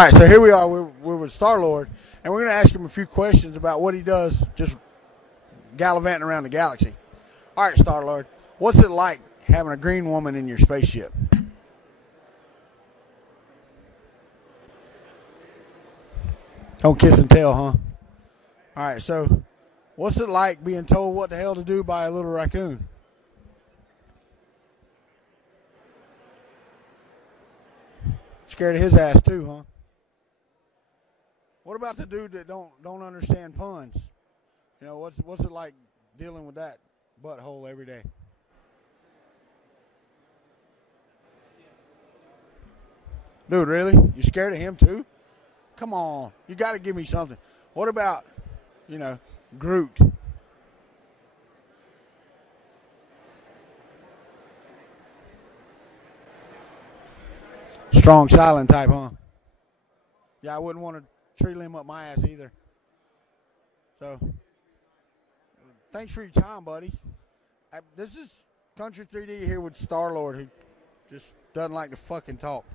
All right, so here we are. We're with Star-Lord, and we're going to ask him a few questions about what he does just gallivanting around the galaxy. All right, Star-Lord, what's it like having a green woman in your spaceship? Don't kiss and tell, huh? All right, so what's it like being told what the hell to do by a little raccoon? Scared of his ass too, huh? What about the dude that don't understand puns? You know, what's it like dealing with that butthole every day? Dude, really? You scared of him too? Come on, you got to give me something. What about, Groot? Strong, silent type, huh? Yeah, I wouldn't want to tree limb up my ass either. So, thanks for your time, buddy. This is Kuntry 3D here with Star-Lord, who just doesn't like to fucking talk.